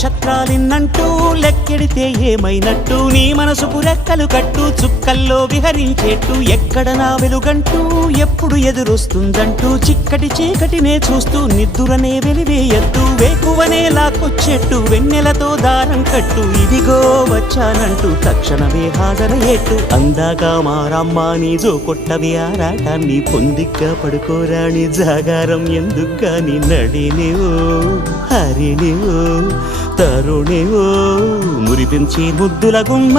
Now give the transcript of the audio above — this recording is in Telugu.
నక్షత్రాలిన్నంటూ లెక్కెడితే ఏమైనట్టు నీ మనసుకు రెక్కలు కట్టు చుక్కల్లో విహరించేట్టు ఎక్కడ నా వెలుగంటూ ఎప్పుడు ఎదురొస్తుందంటూ చిక్కటి చీకటినే చూస్తూ నిద్దురనే వెలివేయద్దు వేకువనే లాక్కొచ్చేట్టు వెన్నెలతో దారం కట్టు ఇదిగో వచ్చానంటూ తక్షణమే హాజరయ్యేట్టు అందాక మారమ్మ నీ జో కొట్టవి ఆరాటాన్ని పొందిగ్గా పడుకోరాని జాగారం ఎందుకని నడినివో హరినివో తరుణివో మురిపించి ముద్దుల గుమ్మ